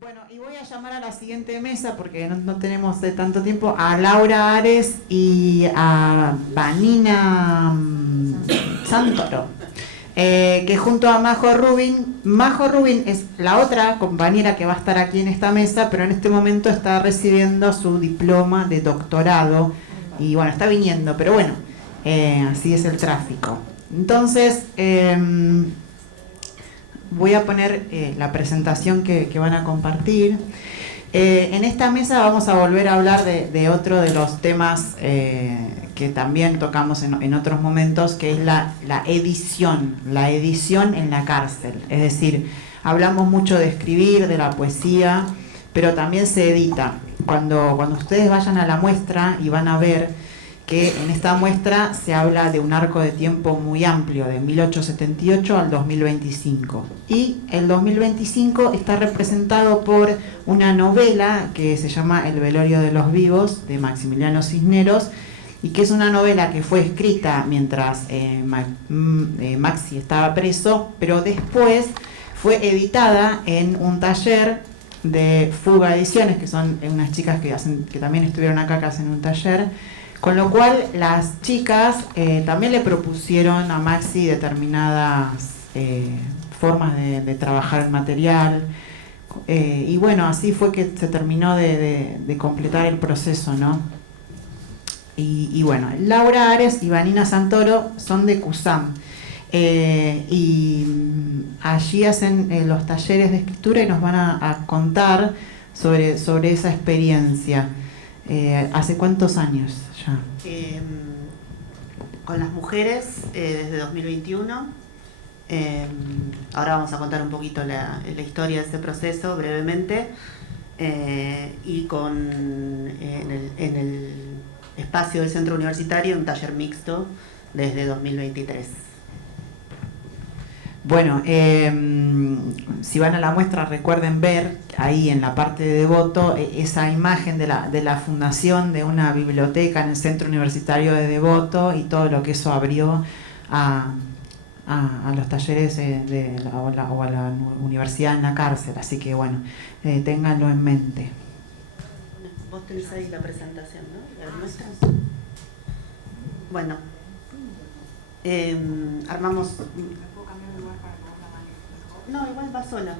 Bueno, y voy a llamar a la siguiente mesa, porque no tenemos tanto tiempo, a Laura Ares y a Vanina Santoro, que junto a Majo Rubin es la otra compañera que va a estar aquí en esta mesa, pero en este momento está recibiendo su diploma de doctorado, y bueno, está viniendo, pero bueno, así es el tráfico. Entonces, voy a poner la presentación que van a compartir. En esta mesa vamos a volver a hablar de otro de los temas que también tocamos en otros momentos, que es la edición en la cárcel. Es decir, hablamos mucho de escribir, de la poesía, pero también se edita. Cuando ustedes vayan a la muestra y van a ver que en esta muestra se habla de un arco de tiempo muy amplio, de 1878 al 2025. Y el 2025 está representado por una novela que se llama El velorio de los vivos, de Maximiliano Cisneros, y que es una novela que fue escrita mientras Maxi estaba preso, pero después fue editada en un taller de Fuga Ediciones, que son unas chicas que también estuvieron acá, que hacen un taller. Con lo cual las chicas también le propusieron a Maxi determinadas formas de trabajar el material, y bueno, así fue que se terminó de completar el proceso, ¿no? Y bueno, Laura Ares y Vanina Santoro son de CUSAM, y allí hacen los talleres de escritura y nos van a contar sobre esa experiencia. ¿Hace cuántos años ya? Con las mujeres desde 2021. Ahora vamos a contar un poquito la historia de ese proceso brevemente, y en el espacio del centro universitario un taller mixto desde 2023. Bueno, si van a la muestra recuerden ver ahí en la parte de Devoto esa imagen de la fundación de una biblioteca en el centro universitario de Devoto y todo lo que eso abrió a los talleres o a la universidad en la cárcel. Así que bueno, ténganlo en mente. Vos tenés ahí la presentación, ¿no? ¿La muestras? Bueno, armamos... No, igual va sola.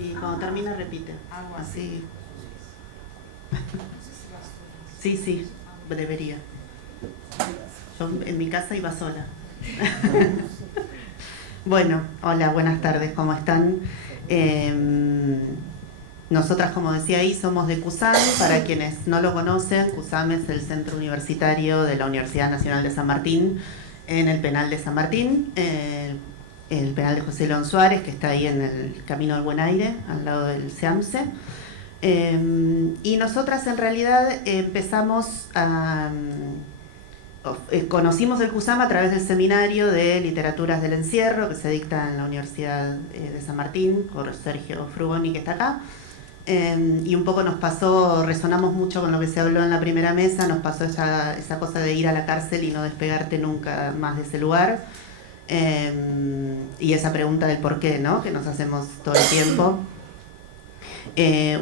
Y cuando termina repite. Así. Sí, debería. Yo en mi casa iba sola. Bueno, hola, buenas tardes, ¿cómo están? Nosotras, como decía ahí, somos de CUSAM. Para quienes no lo conocen, CUSAM es el centro universitario de la Universidad Nacional de San Martín, en el penal de San Martín. El penal de José León Suárez, que está ahí en el Camino del Buen Aire, al lado del SEAMSE. Y nosotras en realidad conocimos el CUSAM a través del seminario de literaturas del encierro que se dicta en la Universidad de San Martín por Sergio Frugoni, que está acá. Y un poco resonamos mucho con lo que se habló en la primera mesa, nos pasó esa cosa de ir a la cárcel y no despegarte nunca más de ese lugar. Y esa pregunta del por qué, ¿no?, que nos hacemos todo el tiempo.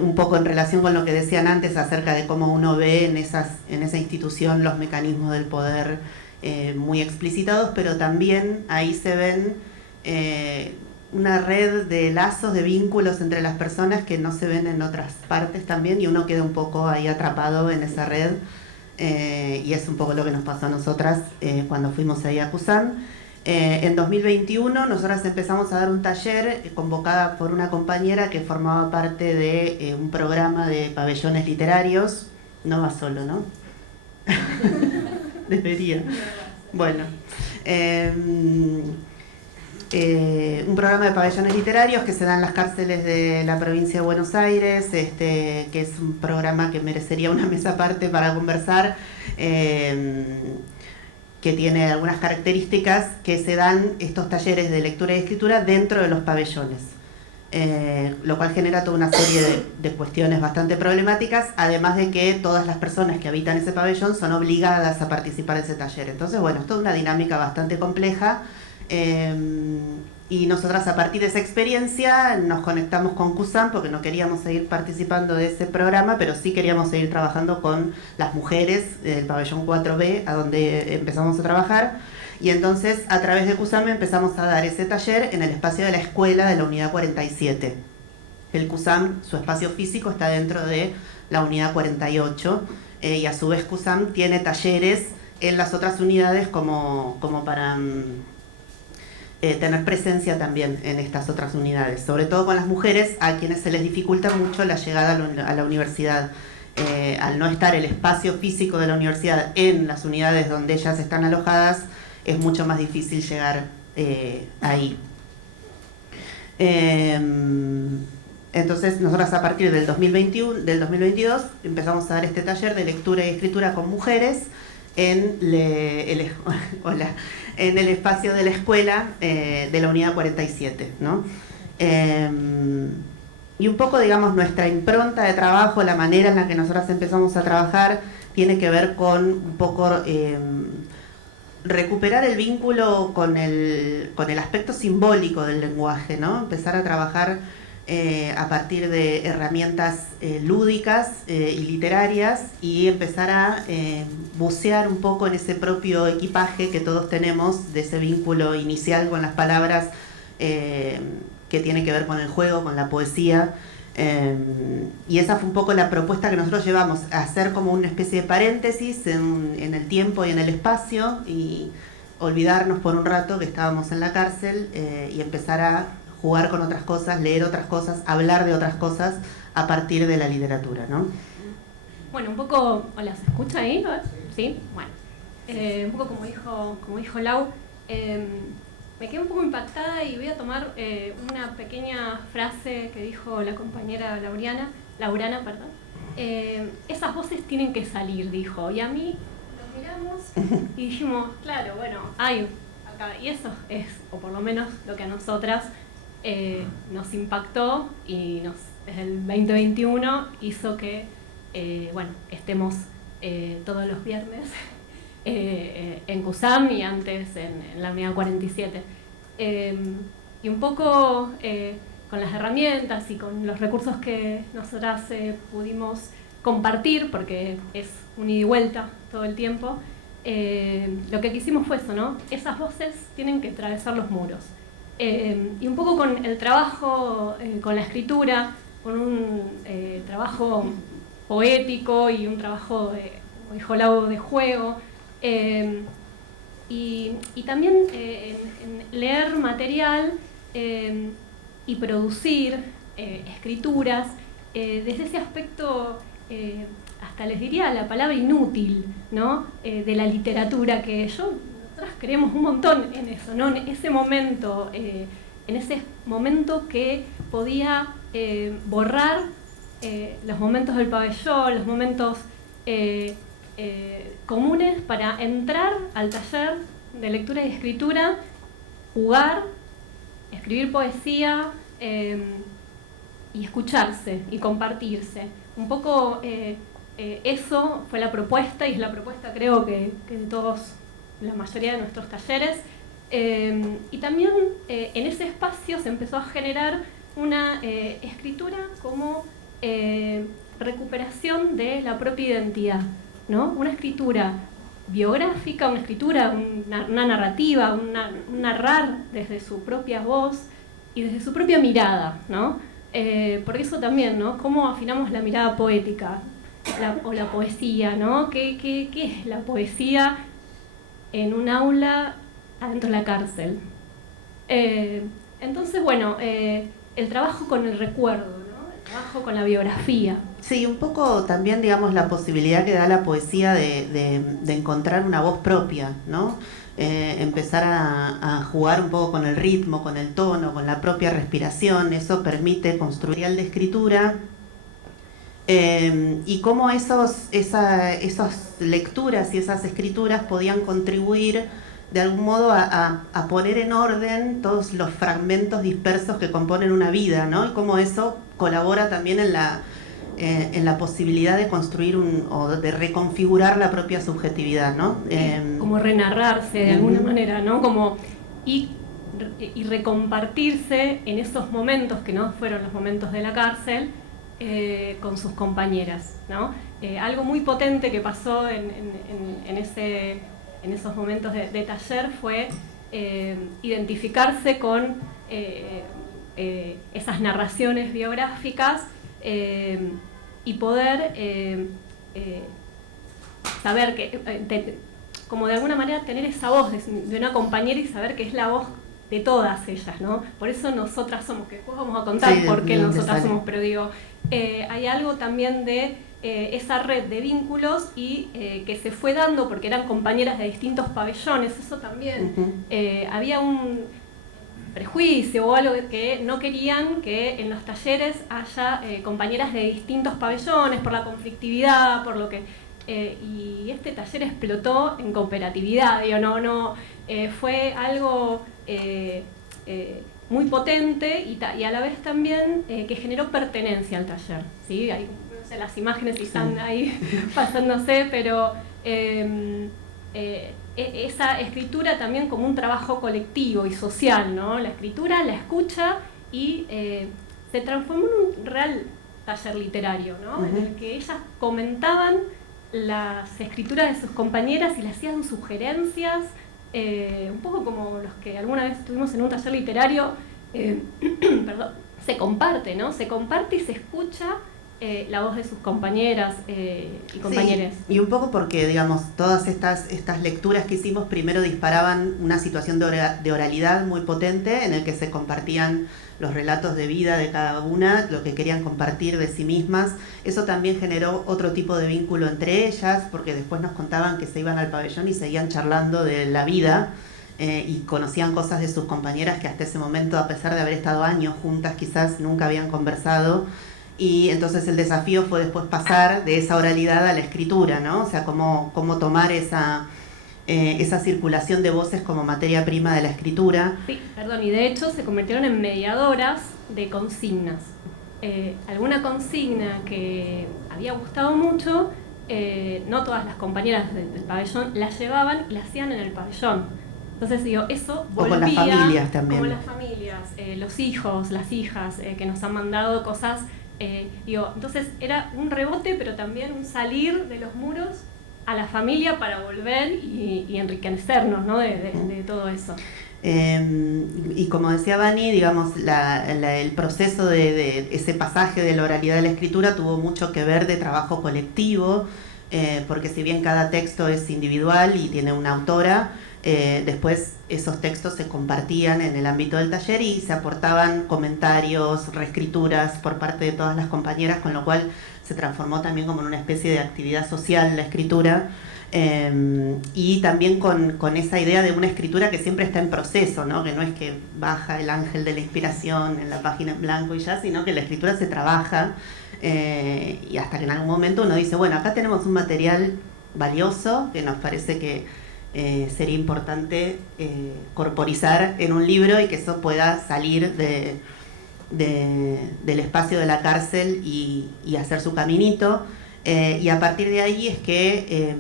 Un poco en relación con lo que decían antes acerca de cómo uno ve en esa institución los mecanismos del poder muy explicitados, pero también ahí se ven una red de lazos, de vínculos entre las personas que no se ven en otras partes también, y uno queda un poco ahí atrapado en esa red, y es un poco lo que nos pasó a nosotras cuando fuimos ahí a CUSAM. En 2021 nosotras empezamos a dar un taller convocada por una compañera que formaba parte de un programa de pabellones literarios. No va solo, ¿no? Debería. Bueno, un programa de pabellones literarios que se da en las cárceles de la provincia de Buenos Aires, que es un programa que merecería una mesa aparte para conversar, que tiene algunas características, que se dan estos talleres de lectura y escritura dentro de los pabellones, lo cual genera toda una serie de cuestiones bastante problemáticas, además de que todas las personas que habitan ese pabellón son obligadas a participar de ese taller. Entonces, bueno, es toda una dinámica bastante compleja, Y nosotras a partir de esa experiencia nos conectamos con CUSAM porque no queríamos seguir participando de ese programa, pero sí queríamos seguir trabajando con las mujeres del pabellón 4B, a donde empezamos a trabajar. Y entonces a través de CUSAM empezamos a dar ese taller en el espacio de la escuela de la unidad 47. El CUSAM, su espacio físico está dentro de la unidad 48 y a su vez CUSAM tiene talleres en las otras unidades como para tener presencia también en estas otras unidades, sobre todo con las mujeres a quienes se les dificulta mucho la llegada a la universidad. Al no estar el espacio físico de la universidad en las unidades donde ellas están alojadas, es mucho más difícil llegar ahí. Entonces nosotras a partir del 2022 empezamos a dar este taller de lectura y escritura con mujeres en el espacio de la escuela de la unidad 47, ¿no? Y un poco, digamos, nuestra impronta de trabajo, la manera en la que nosotras empezamos a trabajar, tiene que ver con un poco recuperar el vínculo con el aspecto simbólico del lenguaje, ¿no? Empezar a trabajar a partir de herramientas lúdicas y literarias y empezar a bucear un poco en ese propio equipaje que todos tenemos, de ese vínculo inicial con las palabras que tiene que ver con el juego, con la poesía. Y esa fue un poco la propuesta que nosotros llevamos, a hacer como una especie de paréntesis en el tiempo y en el espacio y olvidarnos por un rato que estábamos en la cárcel y empezar a jugar con otras cosas, leer otras cosas, hablar de otras cosas a partir de la literatura, ¿no? Bueno, un poco... ¿Hola, se escucha ahí? ¿Sí? Bueno. Un poco como dijo Lau, me quedé un poco impactada y voy a tomar una pequeña frase que dijo la compañera Laurana, perdón. Esas voces tienen que salir, dijo. Y a mí nos miramos y dijimos, claro, bueno, hay acá. Y eso es, o por lo menos lo que a nosotras nos impactó y desde el 2021 hizo que estemos todos los viernes en CUSAM y antes en la unidad 47. Y un poco con las herramientas y con los recursos que nosotras pudimos compartir, porque es un ida y vuelta todo el tiempo, lo que quisimos fue eso, ¿no? Esas voces tienen que atravesar los muros. Y un poco con el trabajo, con la escritura, con un trabajo poético y un trabajo, como dijo Lau, de juego, y también en leer material y producir escrituras desde ese aspecto, hasta les diría la palabra inútil, ¿no? De la literatura, que nosotros creemos un montón en eso, ¿no? En ese momento que podía borrar los momentos del pabellón, los momentos comunes para entrar al taller de lectura y escritura, jugar, escribir poesía y escucharse y compartirse. Un poco eso fue la propuesta y es la propuesta, creo que de todos, la mayoría de nuestros talleres, y también en ese espacio se empezó a generar una escritura como recuperación de la propia identidad, ¿no? Una escritura biográfica, una escritura, una narrativa, un narrar desde su propia voz y desde su propia mirada, ¿no? Por eso también, ¿no? Cómo afinamos la mirada poética o la poesía, ¿no? ¿Qué es la poesía en un aula adentro de la cárcel? Entonces, bueno, el trabajo con el recuerdo, ¿no? El trabajo con la biografía. Sí, un poco también, digamos, la posibilidad que da la poesía de encontrar una voz propia, ¿no? Empezar a jugar un poco con el ritmo, con el tono, con la propia respiración. Eso permite construir el de escritura. Y cómo esas lecturas y esas escrituras podían contribuir de algún modo a poner en orden todos los fragmentos dispersos que componen una vida, ¿no? Y cómo eso colabora también en la posibilidad de construir o de reconfigurar la propia subjetividad, ¿no? Como renarrarse de alguna manera, ¿no? Como, y y recompartirse en esos momentos que no fueron los momentos de la cárcel con sus compañeras, ¿no? Algo muy potente que pasó en esos momentos de taller fue identificarse con esas narraciones biográficas y poder saber que, como de alguna manera tener esa voz de una compañera y saber que es la voz de todas ellas, ¿no? Por eso nosotras somos, que después vamos a contar por qué nosotras somos, pero digo, hay algo también de esa red de vínculos y que se fue dando porque eran compañeras de distintos pabellones, eso también. Había un prejuicio o algo que no querían que en los talleres haya compañeras de distintos pabellones por la conflictividad, por lo que... y este taller explotó en cooperatividad, digo, fue algo muy potente y a la vez también que generó pertenencia al taller, ¿sí? Hay, no sé, las imágenes están ahí pasándose, pero esa escritura también como un trabajo colectivo y social, ¿no? La escritura, la escucha y se transformó en un real taller literario, ¿no? En el que ellas comentaban las escrituras de sus compañeras y le hacían sugerencias, un poco como los que alguna vez estuvimos en un taller literario, perdón, se comparte, ¿no? Se comparte y se escucha la voz de sus compañeras y compañeros. Sí, y un poco porque, digamos, todas estas lecturas que hicimos primero disparaban una situación de oralidad muy potente en el que se compartían los relatos de vida de cada una, lo que querían compartir de sí mismas. Eso también generó otro tipo de vínculo entre ellas, porque después nos contaban que se iban al pabellón y seguían charlando de la vida y conocían cosas de sus compañeras que hasta ese momento, a pesar de haber estado años juntas, quizás nunca habían conversado. Y entonces el desafío fue después pasar de esa oralidad a la escritura, ¿no? O sea, cómo tomar esa circulación de voces como materia prima de la escritura. Sí, perdón, y de hecho se convirtieron en mediadoras de consignas. Alguna consigna que había gustado mucho, no todas las compañeras del pabellón la llevaban y la hacían en el pabellón. Entonces digo, eso volvía... O con las familias también. Como las familias, los hijos, las hijas que nos han mandado cosas... entonces era un rebote, pero también un salir de los muros a la familia para volver y enriquecernos, ¿no? de todo eso. Y como decía Vani, digamos, el proceso de ese pasaje de la oralidad a la escritura tuvo mucho que ver de trabajo colectivo, porque si bien cada texto es individual y tiene una autora, después esos textos se compartían en el ámbito del taller y se aportaban comentarios, reescrituras por parte de todas las compañeras, con lo cual se transformó también como en una especie de actividad social la escritura, y también con esa idea de una escritura que siempre está en proceso, ¿no? Que no es que baja el ángel de la inspiración en la página en blanco y ya, sino que la escritura se trabaja y hasta que en algún momento uno dice, bueno, acá tenemos un material valioso que nos parece que sería importante corporizar en un libro y que eso pueda salir del espacio de la cárcel y hacer su caminito. Y a partir de ahí es que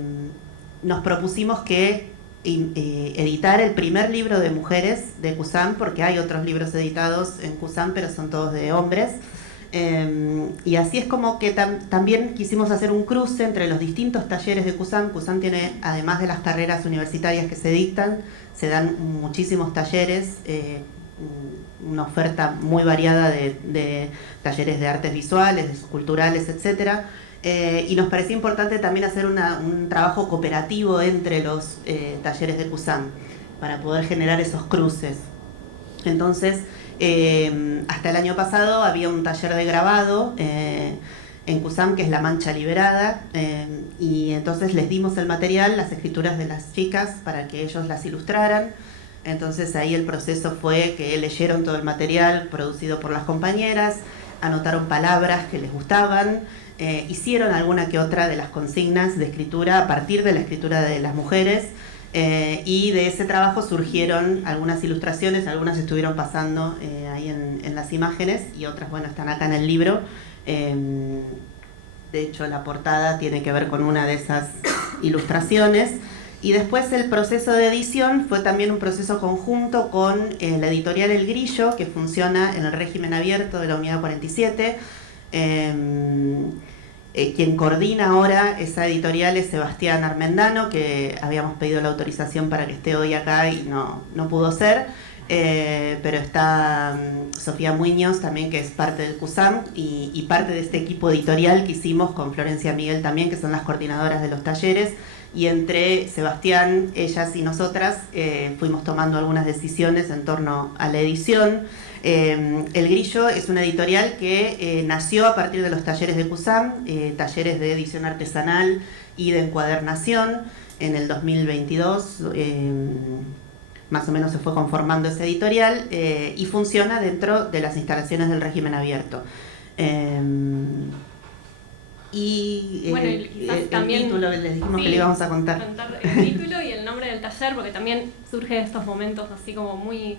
nos propusimos que editar el primer libro de mujeres de CUSAM, porque hay otros libros editados en CUSAM, pero son todos de hombres. Y así es como que también quisimos hacer un cruce entre los distintos talleres de CUSAM. CUSAM tiene, además de las carreras universitarias que se dictan, se dan muchísimos talleres, una oferta muy variada de talleres de artes visuales, de culturales, etcétera. Y nos parecía importante también hacer un trabajo cooperativo entre los talleres de CUSAM para poder generar esos cruces. Entonces, hasta el año pasado había un taller de grabado en CUSAM, que es La Mancha Liberada, y entonces les dimos el material, las escrituras de las chicas, para que ellos las ilustraran. Entonces ahí el proceso fue que leyeron todo el material producido por las compañeras, anotaron palabras que les gustaban, hicieron alguna que otra de las consignas de escritura a partir de la escritura de las mujeres, y de ese trabajo surgieron algunas ilustraciones, algunas estuvieron pasando ahí en las imágenes y otras, bueno, están acá en el libro. De hecho, la portada tiene que ver con una de esas ilustraciones. Y después el proceso de edición fue también un proceso conjunto con la editorial El Grillo, que funciona en el régimen abierto de la Unidad 47. Quien coordina ahora esa editorial es Sebastián Armendano, que habíamos pedido la autorización para que esté hoy acá y no pudo ser. Pero está Sofía Muñoz también, que es parte del CUSAM y parte de este equipo editorial que hicimos con Florencia Miguel también, que son las coordinadoras de los talleres, y entre Sebastián, ellas y nosotras fuimos tomando algunas decisiones en torno a la edición. El Grillo es una editorial que nació a partir de los talleres de CUSAM, talleres de edición artesanal y de encuadernación en el 2022. Más o menos se fue conformando esa editorial y funciona dentro de las instalaciones del régimen abierto. Bueno, el también, título, les dijimos sí, que le íbamos a contar. El título y el nombre del taller, porque también surge de estos momentos así como muy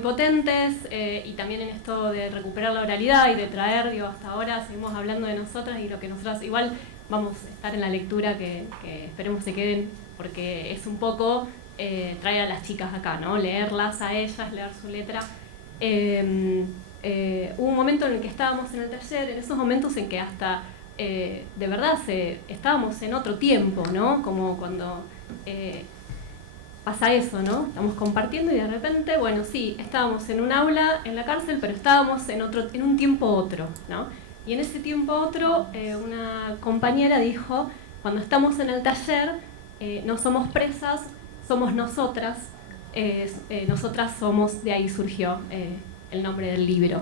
potentes, y también en esto de recuperar la oralidad y de traer, digo, hasta ahora seguimos hablando de nosotras y lo que nosotras igual vamos a estar en la lectura que esperemos se queden, porque es un poco traer a las chicas acá, ¿no? Leerlas a ellas, leer su letra. Hubo un momento en el que estábamos en el taller, en esos momentos en que hasta de verdad estábamos en otro tiempo, ¿no? Como cuando pasa eso, ¿no? Estamos compartiendo y de repente, bueno, sí, estábamos en un aula en la cárcel, pero estábamos en un tiempo otro, ¿no? Y en ese tiempo otro, una compañera dijo, cuando estamos en el taller, no somos presas, somos nosotras, nosotras somos, de ahí surgió el nombre del libro.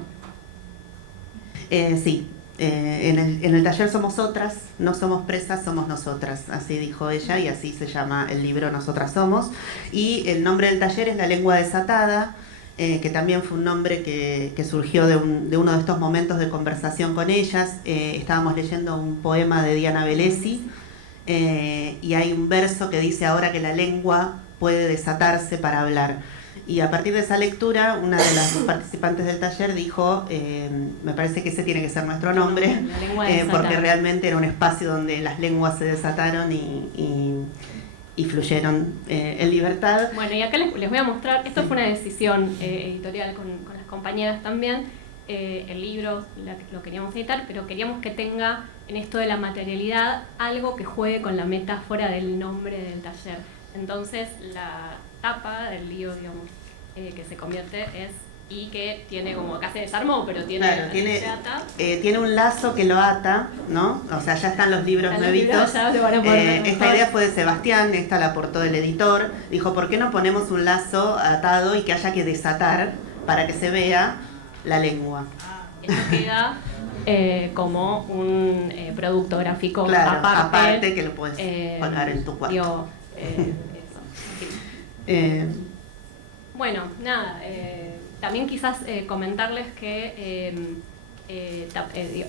Sí. En el taller somos otras, no somos presas, somos nosotras, así dijo ella y así se llama el libro Nosotras Somos. Y el nombre del taller es La Lengua Desatada, que también fue un nombre que surgió de uno de estos momentos de conversación con ellas. Estábamos leyendo un poema de Diana Velesi y hay un verso que dice: ahora que la lengua puede desatarse para hablar. Y a partir de esa lectura, una de las participantes del taller dijo, me parece que ese tiene que ser nuestro nombre, porque realmente era un espacio donde las lenguas se desataron y fluyeron en libertad. Bueno, y acá les voy a mostrar, esto fue una decisión editorial con las compañeras también. El libro lo queríamos editar, pero queríamos que tenga en esto de la materialidad algo que juegue con la metáfora del nombre del taller. Entonces la tapa del libro, digamos, que se convierte y que tiene como, acá se desarmó, pero tiene, claro, tiene un lazo que lo ata, ¿no? O sea, ya están los libros nuevitos. Esta idea fue de Sebastián, esta la aportó el editor. Dijo, ¿por qué no ponemos un lazo atado y que haya que desatar para que se vea la lengua? Esto queda como un producto gráfico, claro, aparte que lo puedes colgar en tu cuarto. Bueno, nada, también quizás comentarles que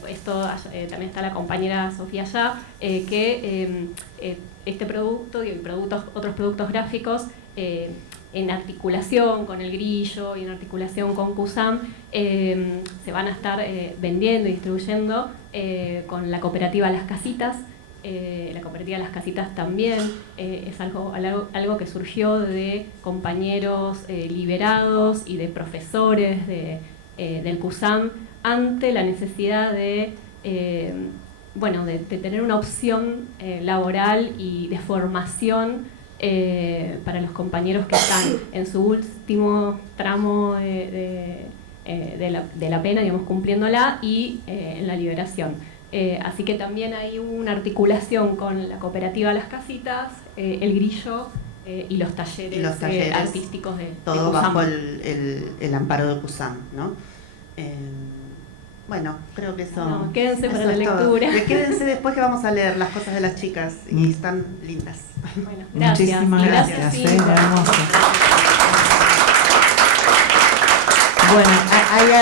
esto también está la compañera Sofía allá, que este producto y otros productos gráficos en articulación con El Grillo y en articulación con CUSAM se van a estar vendiendo y distribuyendo con la cooperativa Las Casitas. La cooperativa Las Casitas también es algo que surgió de compañeros liberados y de profesores del CUSAM ante la necesidad de tener una opción laboral y de formación para los compañeros que están en su último tramo de la pena, digamos, cumpliéndola y en la liberación. Así que también hay una articulación con la cooperativa Las Casitas, El Grillo y los talleres artísticos de todo CUSAM. Bajo el amparo de CUSAM, ¿no? Bueno, creo que eso. No, quédense eso para la lectura. Quédense después que vamos a leer las cosas de las chicas y están lindas. Bueno, gracias. Muchísimas gracias. Sí. Hermoso. Bueno,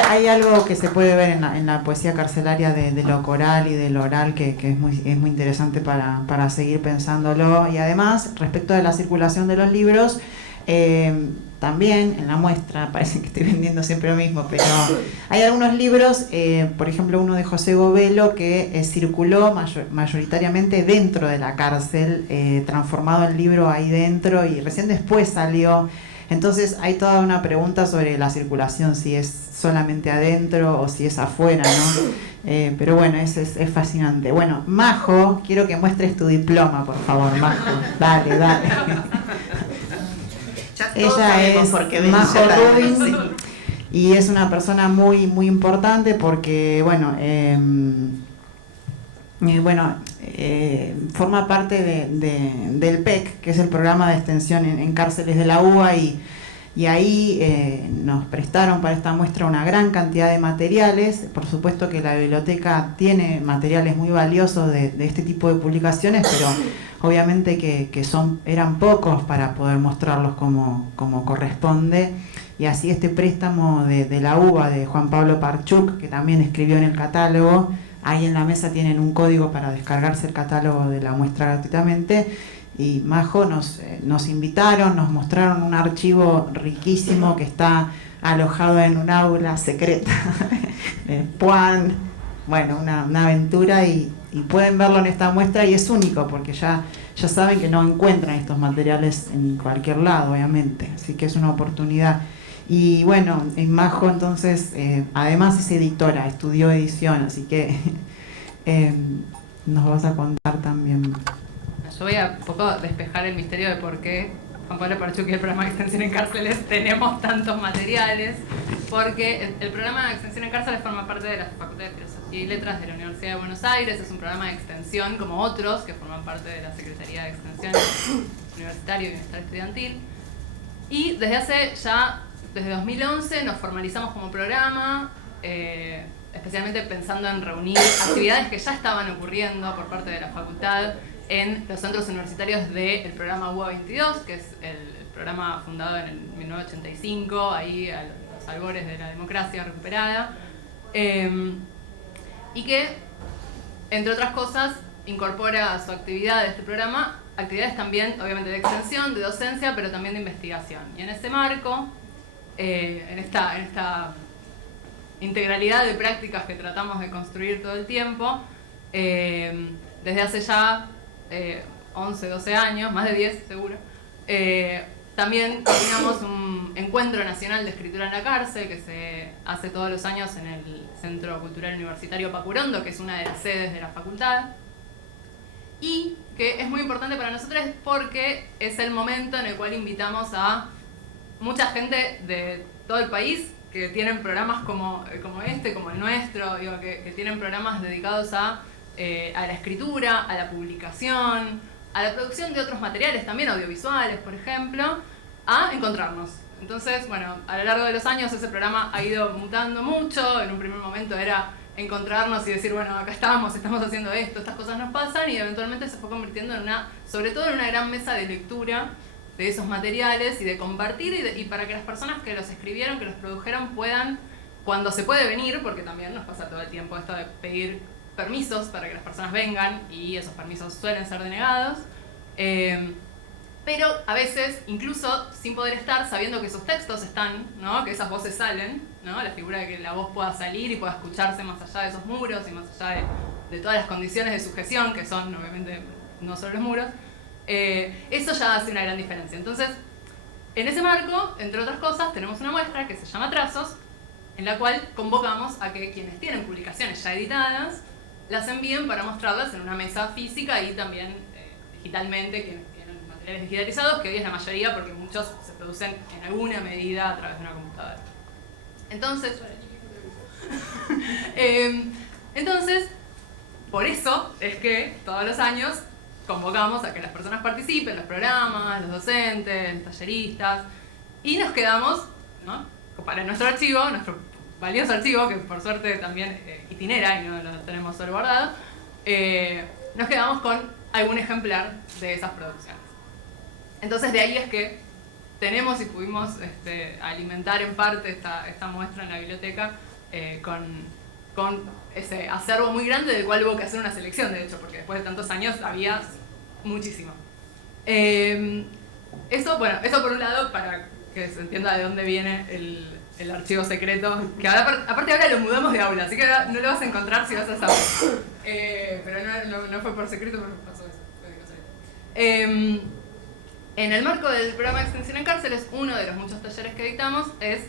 hay algo que se puede ver en la poesía carcelaria de lo coral y de lo oral que es muy interesante para seguir pensándolo. Y además, respecto de la circulación de los libros, También en la muestra, parece que estoy vendiendo siempre lo mismo, pero hay algunos libros, por ejemplo uno de José Govelo que circuló mayoritariamente dentro de la cárcel, transformado en libro ahí dentro y recién después salió. Entonces hay toda una pregunta sobre la circulación, si es solamente adentro o si es afuera, ¿no? Pero bueno, es fascinante. Bueno, Majo, quiero que muestres tu diploma, por favor, Majo. Dale, dale. Ella es Majo Rubin y es una persona muy importante porque, forma parte del PEC, que es el programa de extensión en cárceles de la UBA, y ahí nos prestaron para esta muestra una gran cantidad de materiales. Por supuesto que la biblioteca tiene materiales muy valiosos de este tipo de publicaciones, pero obviamente que eran pocos para poder mostrarlos como corresponde, y así este préstamo de la UBA de Juan Pablo Parchuk, que también escribió en el catálogo. Ahí en la mesa tienen un código para descargarse el catálogo de la muestra gratuitamente. Y Majo nos invitaron, nos mostraron un archivo riquísimo que está alojado en un aula secreta de Puan. Bueno, una aventura, y pueden verlo en esta muestra, y es único porque ya saben que no encuentran estos materiales en cualquier lado, obviamente, así que es una oportunidad. Y bueno, Majo entonces, además es editora, estudió edición, así que nos vas a contar también. Yo voy a un poco despejar el misterio de por qué Juan Pablo Parchuk y el programa de extensión en cárceles tenemos tantos materiales, porque el programa de extensión en cárceles forma parte de la Facultad de Filosofía y Letras de la Universidad de Buenos Aires. Es un programa de extensión como otros que forman parte de la Secretaría de Extensión Universitaria y Bienestar Estudiantil. Y desde 2011 nos formalizamos como programa, especialmente pensando en reunir actividades que ya estaban ocurriendo por parte de la facultad en los centros universitarios del programa UBA 22, que es el programa fundado en el 1985, ahí a los albores de la democracia recuperada, y que, entre otras cosas, incorpora a su actividad de este programa actividades también, obviamente, de extensión, de docencia, pero también de investigación. Y en ese marco, en esta integralidad de prácticas que tratamos de construir todo el tiempo, desde hace ya 11, 12 años, más de 10 seguro, también coordinamos un encuentro nacional de escritura en la cárcel que se hace todos los años en el Centro Cultural Universitario Pacurondo, que es una de las sedes de la facultad, y que es muy importante para nosotros porque es el momento en el cual invitamos a mucha gente de todo el país que tienen programas como este, como el nuestro, digo, que tienen programas dedicados a la escritura, a la publicación, a la producción de otros materiales, también audiovisuales, por ejemplo, a encontrarnos. Entonces, bueno, a lo largo de los años ese programa ha ido mutando mucho. En un primer momento era encontrarnos y decir, bueno, acá estamos haciendo esto, estas cosas nos pasan, y eventualmente se fue convirtiendo sobre todo en una gran mesa de lectura de esos materiales y de compartir, y para que las personas que los escribieron, que los produjeron, puedan, cuando se puede venir, porque también nos pasa todo el tiempo esto de pedir permisos para que las personas vengan, y esos permisos suelen ser denegados, pero a veces, incluso sin poder estar, sabiendo que esos textos están, ¿no? Que esas voces salen, ¿no? La figura de que la voz pueda salir y pueda escucharse más allá de esos muros y más allá de todas las condiciones de sujeción, que son obviamente no solo los muros, eso ya hace una gran diferencia. Entonces, en ese marco, entre otras cosas, tenemos una muestra que se llama Trazos, en la cual convocamos a que quienes tienen publicaciones ya editadas las envíen para mostrarlas en una mesa física, y también digitalmente, quienes tienen materiales digitalizados, que hoy es la mayoría porque muchos se producen en alguna medida a través de una computadora. Entonces, por eso es que todos los años convocamos a que las personas participen, los programas, los docentes, los talleristas, y nos quedamos, ¿no? Para nuestro archivo, nuestro valioso archivo, que por suerte también itinera y no lo tenemos solo guardado, nos quedamos con algún ejemplar de esas producciones. Entonces de ahí es que tenemos y pudimos alimentar en parte esta muestra en la biblioteca con ese acervo muy grande del cual hubo que hacer una selección, de hecho, porque después de tantos años había muchísimo. Eso por un lado, para que se entienda de dónde viene el archivo secreto, que aparte ahora lo mudamos de aula, así que ahora no lo vas a encontrar si vas a esa aula. Pero no fue por secreto, pero pasó eso. En el marco del programa de extensión en cárceles, uno de los muchos talleres que dictamos es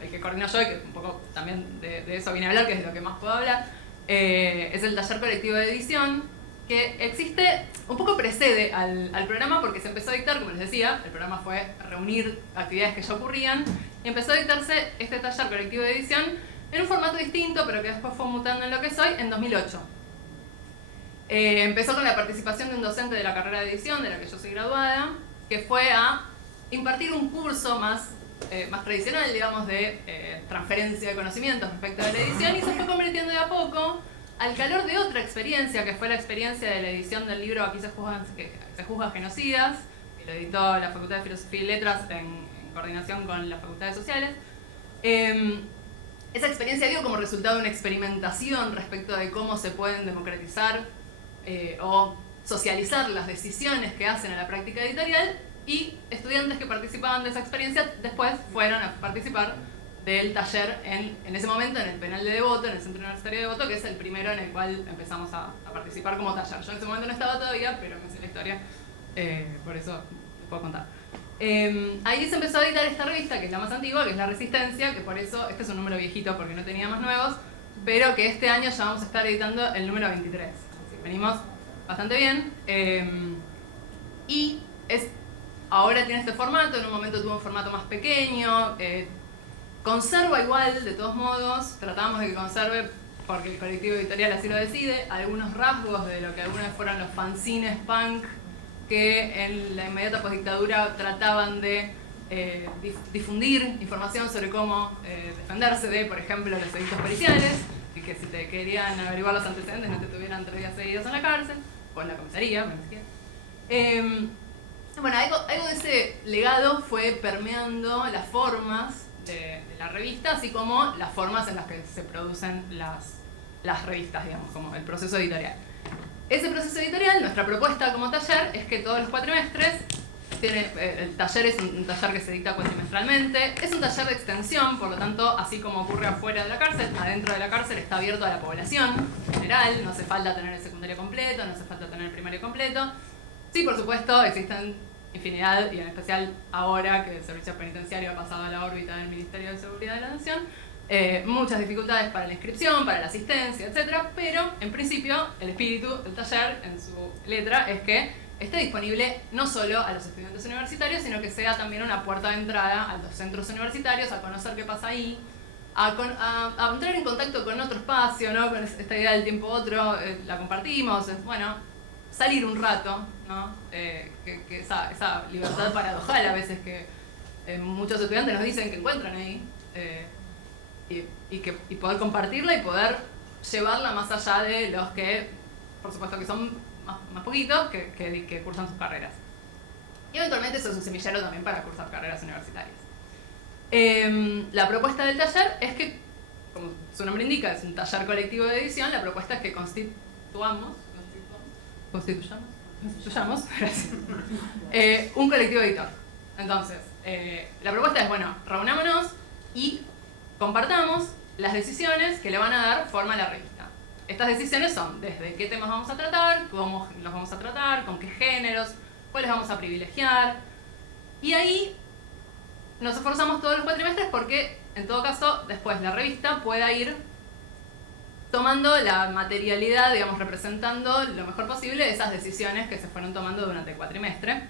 el que coordino yo, y que un poco también de eso vine a hablar, que es de lo que más puedo hablar, es el taller colectivo de edición, que existe, un poco precede al programa porque se empezó a dictar, como les decía, el programa fue reunir actividades que ya ocurrían, y empezó a dictarse este taller colectivo de edición en un formato distinto, pero que después fue mutando en lo que soy, en 2008. Empezó con la participación de un docente de la carrera de edición, de la que yo soy graduada, que fue a impartir un curso más tradicional, digamos, de transferencia de conocimientos respecto a la edición, y se fue convirtiendo de a poco al calor de otra experiencia, que fue la experiencia de la edición del libro Aquí se juzgan genocidas, que lo editó la Facultad de Filosofía y Letras en coordinación con las Facultades Sociales. Esa experiencia dio como resultado una experimentación respecto de cómo se pueden democratizar o socializar las decisiones que hacen a la práctica editorial, y estudiantes que participaban de esa experiencia después fueron a participar del taller en ese momento en el penal de Devoto, en el Centro Universitario de Devoto, que es el primero en el cual empezamos a participar como taller. Yo en ese momento no estaba todavía, pero me sé la historia, por eso les puedo contar. Ahí se empezó a editar esta revista, que es la más antigua, que es La Resistencia, que por eso, este es un número viejito porque no tenía más nuevos, pero que este año ya vamos a estar editando el número 23. Así que venimos bastante bien. Y ahora tiene este formato, en un momento tuvo un formato más pequeño, conserva igual, de todos modos, tratamos de que conserve, porque el colectivo editorial así lo decide, algunos rasgos de lo que alguna vez fueron los fanzines punk, que en la inmediata postdictadura trataban de difundir información sobre cómo defenderse de, por ejemplo, los delitos periciales, y que si te querían averiguar los antecedentes no te tuvieran 3 días seguidos en la cárcel, o en la comisaría, bueno, algo de ese legado fue permeando las formas de la revista, así como las formas en las que se producen las revistas, digamos, como el proceso editorial. Ese proceso editorial, nuestra propuesta como taller es que todos los cuatrimestres, el taller es un taller que se dicta cuatrimestralmente, es un taller de extensión, por lo tanto, así como ocurre afuera de la cárcel, adentro de la cárcel está abierto a la población en general, no hace falta tener el secundario completo, no hace falta tener el primario completo. Sí, por supuesto, existen infinidad, y en especial ahora que el servicio penitenciario ha pasado a la órbita del Ministerio de Seguridad de la Nación, muchas dificultades para la inscripción, para la asistencia, etc. Pero, en principio, el espíritu del taller, en su letra, es que esté disponible no solo a los estudiantes universitarios, sino que sea también una puerta de entrada a los centros universitarios, a conocer qué pasa ahí, a entrar en contacto con otro espacio, ¿no? Con esta idea del tiempo otro, la compartimos, bueno, salir un rato, ¿no? Que esa libertad paradojal a veces que muchos estudiantes nos dicen que encuentran ahí, y poder compartirla y poder llevarla más allá de los que, por supuesto que son más poquitos, que cursan sus carreras. Y eventualmente eso es un semillero también para cursar carreras universitarias. La propuesta del taller es que, como su nombre indica, es un taller colectivo de edición. La propuesta es que constituyamos gracias, un colectivo editor. Entonces, la propuesta es, bueno, reunámonos y compartamos las decisiones que le van a dar forma a la revista. Estas decisiones son desde qué temas vamos a tratar, cómo los vamos a tratar, con qué géneros, cuáles vamos a privilegiar. Y ahí nos esforzamos todos los cuatrimestres porque, en todo caso, después la revista pueda ir tomando la materialidad, digamos, representando lo mejor posible esas decisiones que se fueron tomando durante el cuatrimestre.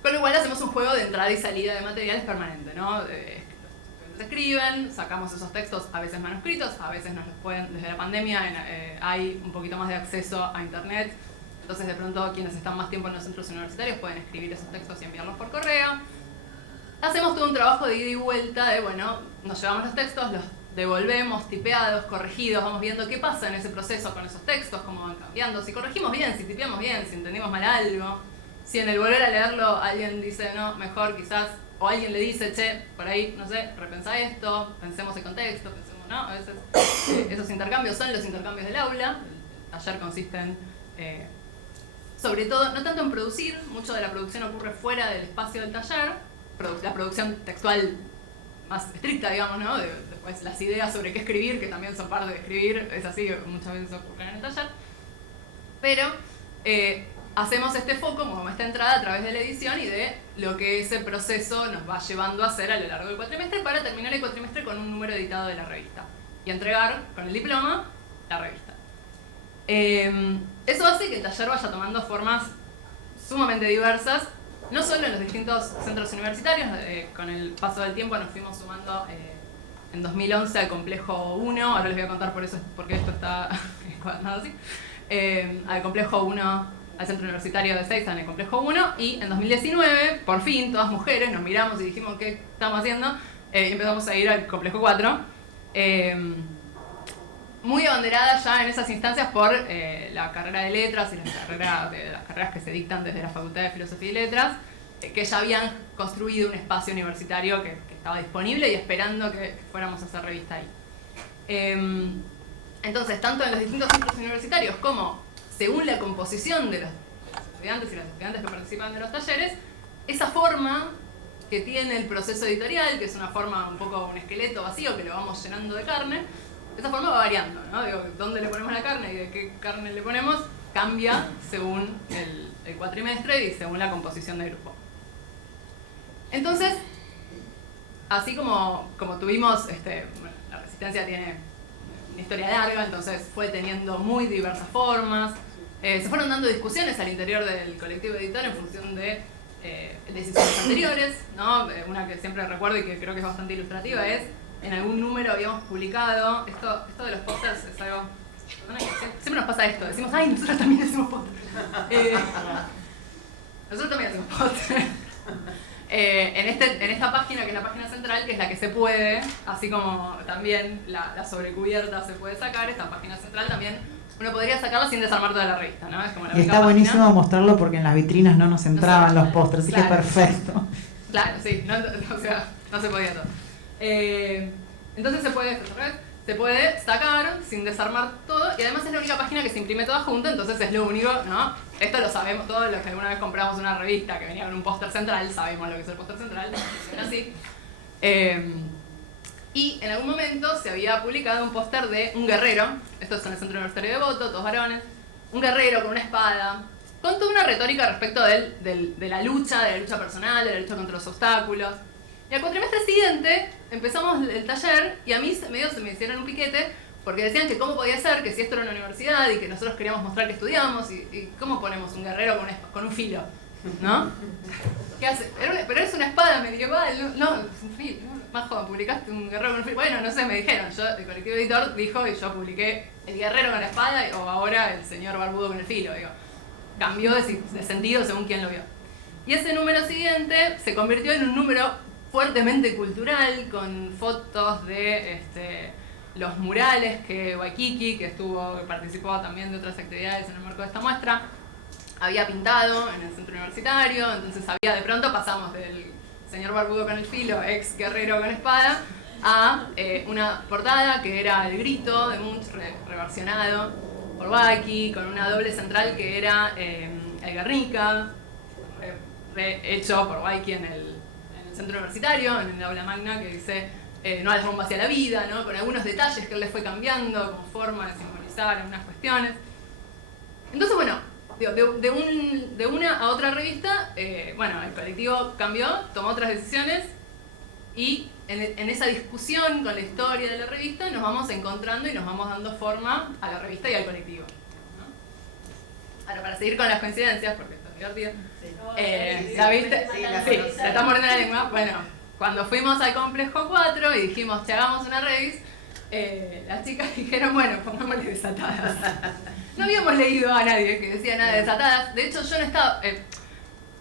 Con lo cual hacemos un juego de entrada y salida de materiales permanente, ¿no? Se escriben, sacamos esos textos, a veces manuscritos, a veces nos los pueden, desde la pandemia hay un poquito más de acceso a internet, entonces de pronto quienes están más tiempo en los centros universitarios pueden escribir esos textos y enviarlos por correo. Hacemos todo un trabajo de ida y vuelta de, bueno, nos llevamos los textos, los devolvemos tipeados, corregidos, vamos viendo qué pasa en ese proceso con esos textos, cómo van cambiando, si corregimos bien, si tipeamos bien, si entendimos mal algo, si en el volver a leerlo alguien dice, no, mejor quizás, o alguien le dice, che, por ahí, no sé, repensá esto, pensemos el contexto, pensemos, ¿no? A veces esos intercambios son los intercambios del aula. El taller consiste en sobre todo, no tanto en producir, mucho de la producción ocurre fuera del espacio del taller, la producción textual más estricta, digamos, ¿no? Después las ideas sobre qué escribir, que también son parte de escribir, es así, muchas veces ocurren en el taller. Pero hacemos este foco, como esta entrada, a través de la edición y de lo que ese proceso nos va llevando a hacer a lo largo del cuatrimestre para terminar el cuatrimestre con un número editado de la revista y entregar con el diploma la revista. Eso hace que el taller vaya tomando formas sumamente diversas, no solo en los distintos centros universitarios, con el paso del tiempo nos fuimos sumando en 2011 al complejo 1, ahora les voy a contar por qué esto está encuadernado así, al complejo 1, al centro universitario de Seiza en el complejo 1, y en 2019, por fin, todas mujeres, nos miramos y dijimos ¿qué estamos haciendo? Y empezamos a ir al complejo 4, muy abanderada ya en esas instancias por la carrera de letras y las carreras que se dictan desde la Facultad de Filosofía y Letras, que ya habían construido un espacio universitario que estaba disponible y esperando que fuéramos a hacer revista ahí. Entonces, tanto en los distintos centros universitarios como según la composición de los estudiantes y las estudiantes que participan de los talleres, esa forma que tiene el proceso editorial, que es una forma un poco un esqueleto vacío que lo vamos llenando de carne, esa forma va variando, ¿no? Digo, dónde le ponemos la carne y de qué carne le ponemos cambia según el cuatrimestre y según la composición del grupo. Entonces, así como tuvimos, bueno, la Resistencia tiene una historia larga, entonces fue teniendo muy diversas formas, se fueron dando discusiones al interior del colectivo editor en función de decisiones anteriores, ¿no? Una que siempre recuerdo y que creo que es bastante ilustrativa es, en algún número habíamos publicado, esto de los pósters es algo, siempre nos pasa esto, decimos, ay, nosotros también hacemos pósters. Nosotros también hacemos pósters. En esta página, que es la página central, que es la que se puede, así como también la sobrecubierta se puede sacar, esta página central también uno podría sacarla sin desarmar toda la revista, ¿no? Es como la y está buenísimo mostrarlo porque en las vitrinas no nos entraban los pósters, así claro, que perfecto. Claro, sí, o sea, no se podía todo. Entonces se puede sacar sin desarmar todo y además es la única página que se imprime toda junta, entonces es lo único, ¿no? Esto lo sabemos todos los que alguna vez compramos una revista que venía con un póster central, sabemos lo que es el póster central, funciona así. Y en algún momento se había publicado un póster de un guerrero, esto es en el Centro Universitario de Devoto, todos varones, un guerrero con una espada, con toda una retórica respecto de la lucha personal, de la lucha contra los obstáculos. Y al cuatrimestre siguiente empezamos el taller y a mí se me hicieron un piquete porque decían que cómo podía ser, que si esto era una universidad y que nosotros queríamos mostrar que estudiamos y cómo ponemos un guerrero con un filo, ¿no? ¿Qué hace? Pero es una espada medieval, no, es un filo, Majo, publicaste un guerrero con un filo. Bueno, no sé, me dijeron, el colectivo editor dijo y yo publiqué el guerrero con la espada o ahora el señor barbudo con el filo, digo. Cambió de sentido según quien lo vio. Y ese número siguiente se convirtió en un número fuertemente cultural, con fotos de los murales que Waikiki, que participó también de otras actividades en el marco de esta muestra, había pintado en el centro universitario, entonces de pronto pasamos del señor barbudo con el filo, ex guerrero con espada, a una portada que era El Grito de Munch, reversionado por Waikiki, con una doble central que era El Guernica, hecho por Waikiki en el centro universitario, en el aula magna, que dice no a las bombas y a la vida, ¿no? Con algunos detalles que él le fue cambiando como forma de simbolizar algunas cuestiones. Entonces, bueno, de una a otra revista, bueno, el colectivo cambió, tomó otras decisiones y en esa discusión con la historia de la revista nos vamos encontrando y nos vamos dando forma a la revista y al colectivo, ¿no? Ahora, para seguir con las coincidencias, porque esto es divertido, ¿la viste? Sí, la está mordiendo la lengua. Bueno, cuando fuimos al complejo 4 y dijimos, che, hagamos una revista, las chicas dijeron, bueno, pongámosle Desatadas. No habíamos leído a nadie que decía nada de Desatadas. De hecho, yo no estaba...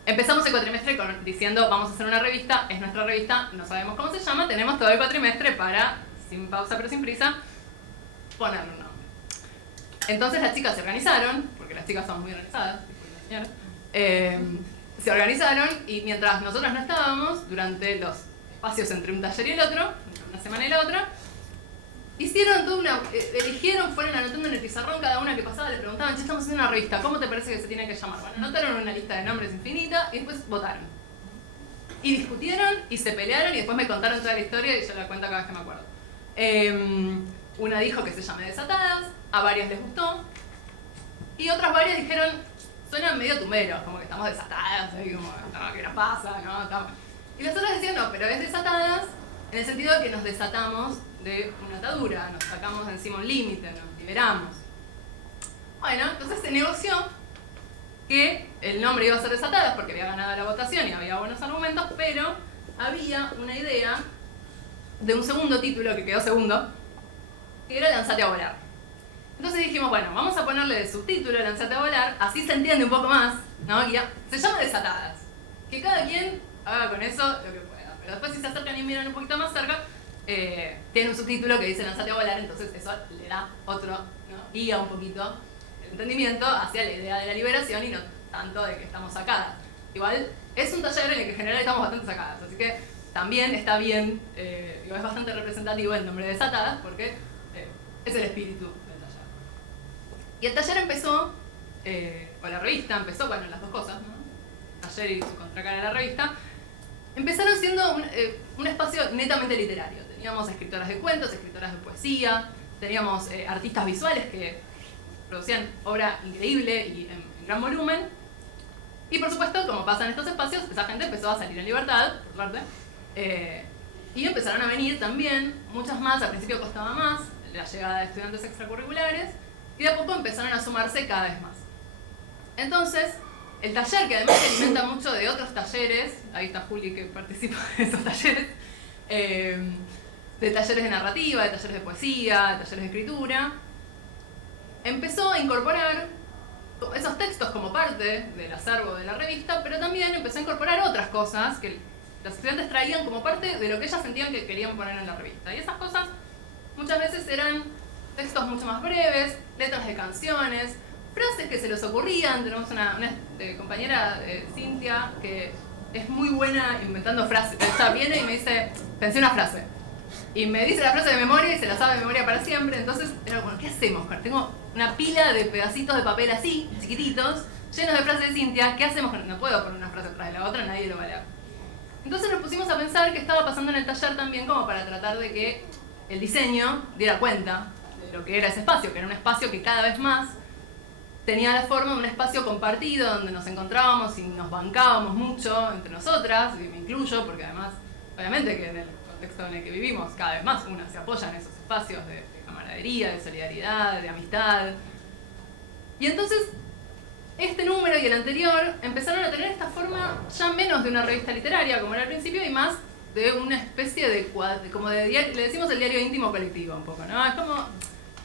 empezamos el cuatrimestre diciendo, vamos a hacer una revista, es nuestra revista, no sabemos cómo se llama, tenemos todo el cuatrimestre para, sin pausa pero sin prisa, ponerle un nombre. Entonces las chicas se organizaron, porque las chicas son muy organizadas, señora, se organizaron y mientras nosotros no estábamos, durante los espacios entre un taller y el otro, entre una semana y la otra, hicieron toda una... eligieron, fueron anotando en el pizarrón cada una que pasaba, le preguntaban, che, estamos haciendo una revista, ¿cómo te parece que se tiene que llamar? Bueno, anotaron una lista de nombres infinita y después votaron. Y discutieron y se pelearon y después me contaron toda la historia y yo la cuento cada vez que me acuerdo. Una dijo que se llame Desatadas, a varias les gustó, y otras varias dijeron, suenan medio tumberos, como que estamos desatadas, ¿sí? Como, no, ¿qué nos pasa? No, estamos... Y las otras decían, no, pero es Desatadas en el sentido de que nos desatamos de una atadura, nos sacamos de encima un límite, nos liberamos. Bueno, entonces se negoció que el nombre iba a ser Desatadas porque había ganado la votación y había buenos argumentos, pero había una idea de un segundo título que quedó segundo, que era Lanzate a volar. Entonces dijimos, bueno, vamos a ponerle de subtítulo Lanzate a volar, así se entiende un poco más, ¿no? Y ya, se llama Desatadas. Que cada quien haga con eso lo que pueda. Pero después si se acercan y miran un poquito más cerca, tiene un subtítulo que dice Lanzate a volar, entonces eso le da otro, ¿no? Guía un poquito el entendimiento hacia la idea de la liberación y no tanto de que estamos sacadas. Igual es un taller en el que en general estamos bastante sacadas, así que también está bien, es bastante representativo el nombre de Desatadas porque es el espíritu del taller. Y el taller empezó, o la revista empezó, bueno, las dos cosas, ¿no? Taller y su contracara de la revista, empezaron siendo un espacio netamente literario. Teníamos escritoras de cuentos, escritoras de poesía, teníamos artistas visuales que producían obra increíble y en gran volumen. Y por supuesto, como pasa en estos espacios, esa gente empezó a salir en libertad, por suerte. Y empezaron a venir también muchas más, al principio costaba más la llegada de estudiantes extracurriculares y de a poco empezaron a sumarse cada vez más. Entonces, el taller, que además se alimenta mucho de otros talleres, ahí está Juli que participa de esos talleres, de talleres de narrativa, de talleres de poesía, de talleres de escritura, empezó a incorporar esos textos como parte del acervo de la revista, pero también empezó a incorporar otras cosas que los estudiantes traían como parte de lo que ellas sentían que querían poner en la revista. Y esas cosas muchas veces eran textos mucho más breves, letras de canciones, frases que se les ocurrían. Tenemos una compañera, Cintia, que es muy buena inventando frases. Ella viene y me dice, pensé una frase. Y me dice la frase de memoria y se la sabe de memoria para siempre. Entonces era como, ¿qué hacemos? Tengo una pila de pedacitos de papel así, chiquititos, llenos de frases de Cintia. ¿Qué hacemos? No puedo poner una frase atrás de la otra, nadie lo va a leer. Entonces nos pusimos a pensar qué estaba pasando en el taller también, como para tratar de que el diseño diera cuenta de lo que era ese espacio, que era un espacio que cada vez más tenía la forma de un espacio compartido, donde nos encontrábamos y nos bancábamos mucho entre nosotras, y me incluyo, porque además, obviamente que en el contexto en el que vivimos, cada vez más una se apoya en esos espacios de camaradería, de solidaridad, de amistad. Y entonces, este número y el anterior empezaron a tener esta forma ya menos de una revista literaria, como era al principio, y más de una especie de como de diario, le decimos el diario íntimo colectivo un poco, ¿no? Es como,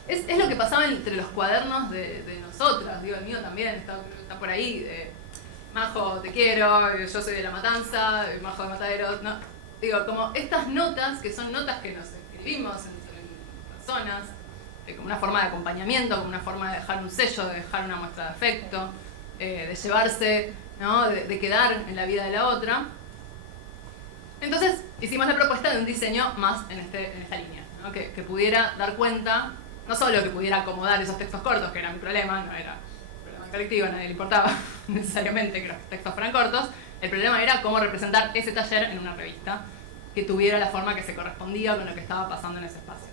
es lo que pasaba entre los cuadernos de nosotras, digo, el mío también está por ahí, Majo, te quiero, yo soy de La Matanza, Majo de Mataderos, no, digo, como estas notas, que son notas que nos escribimos entre personas, como una forma de acompañamiento, como una forma de dejar un sello, de dejar una muestra de afecto, de llevarse, ¿no? de quedar en la vida de la otra. Entonces hicimos la propuesta de un diseño más en esta línea, ¿no? que pudiera dar cuenta, no solo que pudiera acomodar esos textos cortos, que era mi problema, no era un problema colectivo, a nadie le importaba necesariamente que los textos fueran cortos, el problema era cómo representar ese taller en una revista que tuviera la forma que se correspondía con lo que estaba pasando en ese espacio.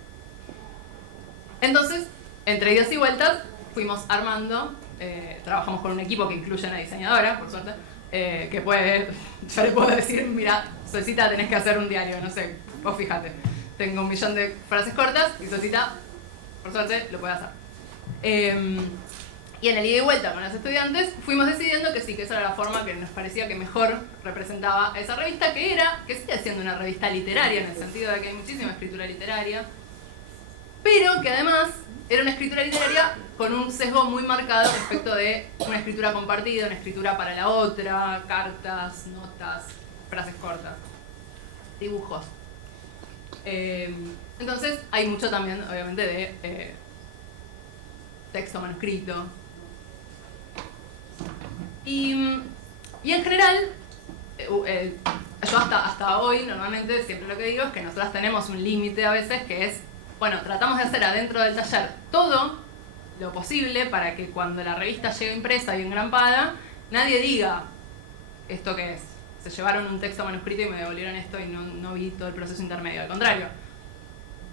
Entonces, entre idas y vueltas, fuimos armando, trabajamos con un equipo que incluye una diseñadora, por suerte, que puede, yo le puedo decir, mira, Solcita, tenés que hacer un diario, no sé, vos fíjate, tengo 1 millón de frases cortas y Solcita, por suerte, lo puede hacer. Y en el ida y vuelta con los estudiantes fuimos decidiendo que sí, que esa era la forma que nos parecía que mejor representaba a esa revista, que sigue siendo una revista literaria, en el sentido de que hay muchísima escritura literaria, pero que además era una escritura literaria con un sesgo muy marcado respecto de una escritura compartida, una escritura para la otra, cartas, notas, frases cortas, dibujos. Entonces hay mucho también, obviamente, de texto manuscrito. Y en general, yo hasta hoy normalmente siempre lo que digo es que nosotras tenemos un límite a veces que es bueno, tratamos de hacer adentro del taller todo lo posible para que cuando la revista llegue impresa y engrampada, nadie diga, ¿esto qué es? Se llevaron un texto manuscrito y me devolvieron esto y no vi todo el proceso intermedio. Al contrario,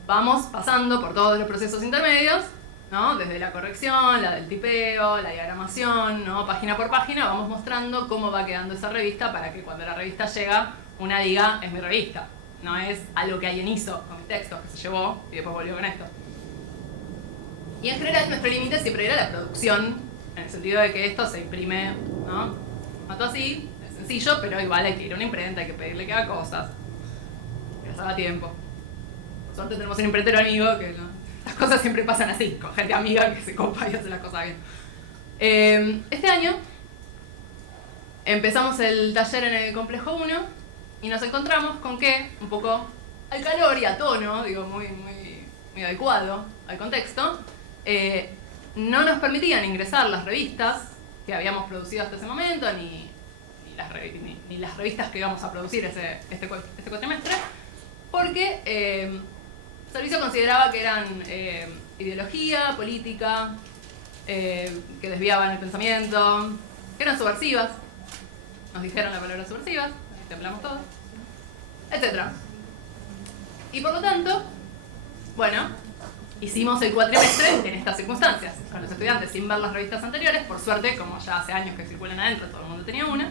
vamos pasando por todos los procesos intermedios, ¿no? Desde la corrección, la del tipeo, la diagramación, ¿no? Página por página, vamos mostrando cómo va quedando esa revista para que cuando la revista llega, una diga, es mi revista. No es algo que alguien hizo con mis textos, que se llevó y después volvió con esto. Y en general nuestro límite siempre era la producción, en el sentido de que esto se imprime, ¿no? Mato así, es sencillo, pero igual hay que ir a una imprenta, hay que pedirle que haga cosas. Que nos haga tiempo. Por suerte tenemos un imprentero amigo que no, las cosas siempre pasan así, con gente amiga que se copa y hace las cosas bien. Este año empezamos el taller en el Complejo 1 y nos encontramos con que, un poco al calor y a tono, digo, muy adecuado al contexto, no nos permitían ingresar las revistas que habíamos producido hasta ese momento, ni las revistas que íbamos a producir este cuatrimestre, porque el servicio consideraba que eran ideología, política, que desviaban el pensamiento, que eran subversivas, nos dijeron la palabra subversivas, ahí temblamos todos, etc. Y por lo tanto, bueno, hicimos el cuatrimestre en estas circunstancias, con los estudiantes sin ver las revistas anteriores, por suerte, como ya hace años que circulan adentro, todo el mundo tenía una,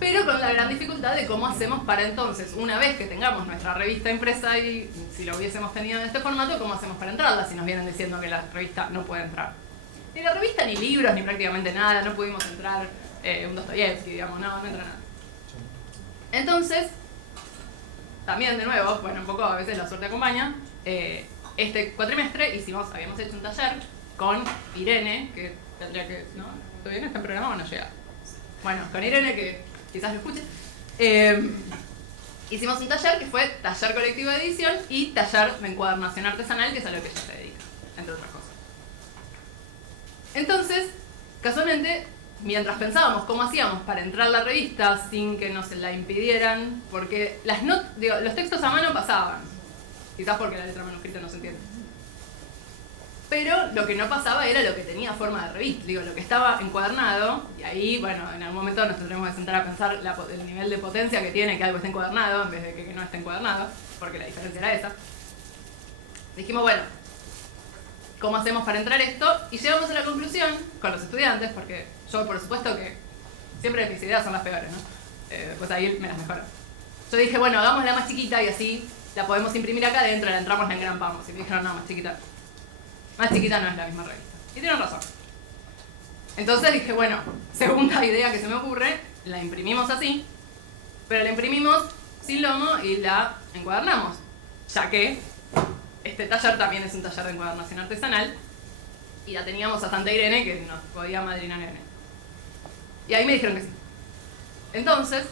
pero con la gran dificultad de cómo hacemos para entonces, una vez que tengamos nuestra revista impresa y si lo hubiésemos tenido en este formato, cómo hacemos para entrarla si nos vienen diciendo que la revista no puede entrar. Ni la revista, ni libros, ni prácticamente nada, no pudimos entrar un Dostoyevsky, digamos, no entra nada. Entonces, también de nuevo, bueno, un poco a veces la suerte acompaña, este cuatrimestre habíamos hecho un taller con Irene, que tendría que, ¿no? ¿Todavía está en programa o no llega? Bueno, con Irene, que quizás lo escuche. Hicimos un taller que fue taller colectivo de edición y taller de encuadernación artesanal, que es a lo que ella se dedica, entre otras cosas. Entonces, casualmente, mientras pensábamos cómo hacíamos para entrar a la revista sin que nos la impidieran, porque los textos a mano pasaban, quizás porque la letra manuscrita no se entiende. Pero lo que no pasaba era lo que tenía forma de revista, lo que estaba encuadernado, y ahí, bueno, en algún momento nos tendremos que sentar a pensar el nivel de potencia que tiene que algo esté encuadernado en vez de que no esté encuadernado, porque la diferencia era esa. Dijimos, bueno, ¿cómo hacemos para entrar esto? Y llegamos a la conclusión con los estudiantes, porque yo por supuesto que siempre mis ideas son las peores, ¿no? Pues ahí me las mejoro. Yo dije, bueno, hagámosla más chiquita y así la podemos imprimir acá adentro, la entramos, la engrampamos. Y me dijeron, no, más chiquita no es la misma revista. Y tienen razón. Entonces dije, bueno, segunda idea que se me ocurre, la imprimimos así, pero la imprimimos sin lomo y la encuadernamos, ya que este taller también es un taller de encuadernación artesanal y la teníamos a Santa Irene que nos podía madrinar en él. Y ahí me dijeron que sí. Entonces,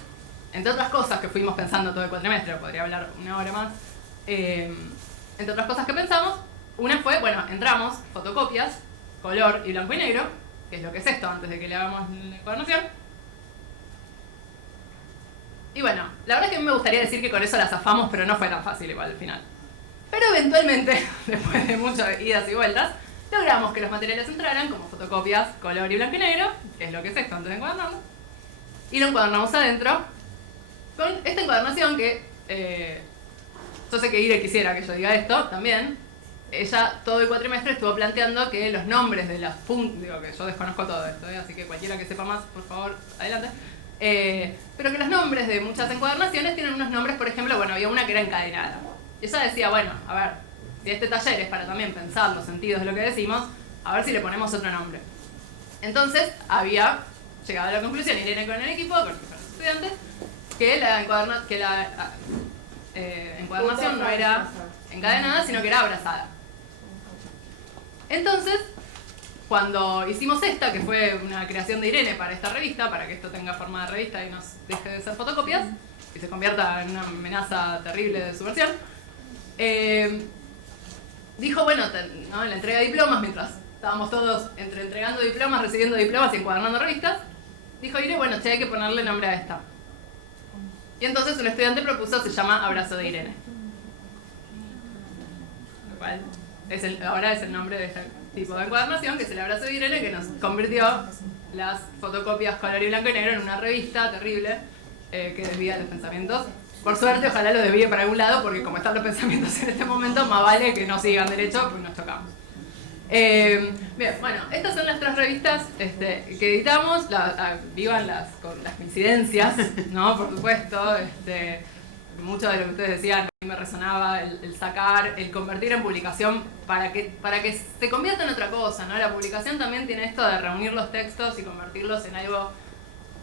entre otras cosas que fuimos pensando todo el cuatrimestre, podría hablar una hora más, entre otras cosas que pensamos, una fue, bueno, entramos, fotocopias, color y blanco y negro, que es lo que es esto antes de que le hagamos la encuadernación. Y bueno, la verdad es que a mí me gustaría decir que con eso la zafamos, pero no fue tan fácil igual al final. Pero eventualmente, después de muchas idas y vueltas, logramos que los materiales entraran como fotocopias, color y blanco y negro, que es lo que es esto antes de encuadernarlo. Y lo encuadernamos adentro con esta encuadernación que yo sé que Ire quisiera que yo diga esto también. Ella todo el cuatrimestre estuvo planteando que los nombres de las digo que yo desconozco todo esto, así que cualquiera que sepa más, por favor, adelante. Pero que los nombres de muchas encuadernaciones tienen unos nombres, por ejemplo, bueno, había una que era encadenada. Y ella decía, bueno, a ver, si este taller es para también pensar los sentidos de lo que decimos, a ver si le ponemos otro nombre. Entonces, había llegado a la conclusión, Irene con el equipo, con los estudiantes, que la encuadernación no era encadenada, sino que era abrazada. Entonces, cuando hicimos esta, que fue una creación de Irene para esta revista, para que esto tenga forma de revista y no deje de ser fotocopias, y se convierta en una amenaza terrible de subversión, dijo, bueno, ¿no? En la entrega de diplomas, mientras estábamos todos entregando diplomas, recibiendo diplomas y encuadernando revistas, dijo Irene, bueno, che, hay que ponerle nombre a esta. Y entonces un estudiante propuso, se llama Abrazo de Irene. cual ahora es el nombre de este tipo de encuadernación, que es el Abrazo de Irene, que nos convirtió las fotocopias color y blanco y negro en una revista terrible que desvía los pensamientos. Por suerte, ojalá lo desvíe para algún lado, porque como están los pensamientos en este momento, más vale que no sigan derecho, pues nos chocamos. Bien, bueno, estas son las 3 revistas que editamos, vivan con las coincidencias, ¿no? Por supuesto, mucho de lo que ustedes decían, a mí me resonaba el sacar, el convertir en publicación para que se convierta en otra cosa, ¿no? La publicación también tiene esto de reunir los textos y convertirlos en algo